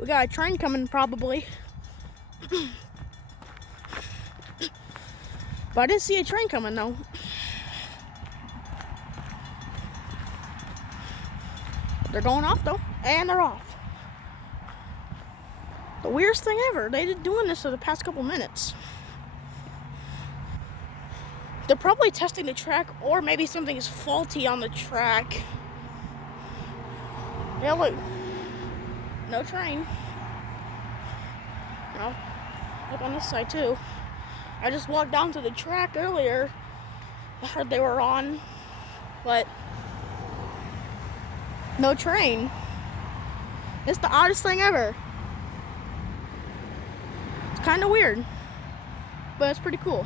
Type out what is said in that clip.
We got a train coming probably. But I didn't see a train coming though. They're going off though, and they're off. The weirdest thing ever. They've been doing this for the past couple minutes. They're probably testing the track, or maybe something is faulty on the track. Yeah, look. No train. No. Look on this side too. I just walked down to the track earlier. I heard they were on, but no train. It's the oddest thing ever. It's kind of weird, but it's pretty cool.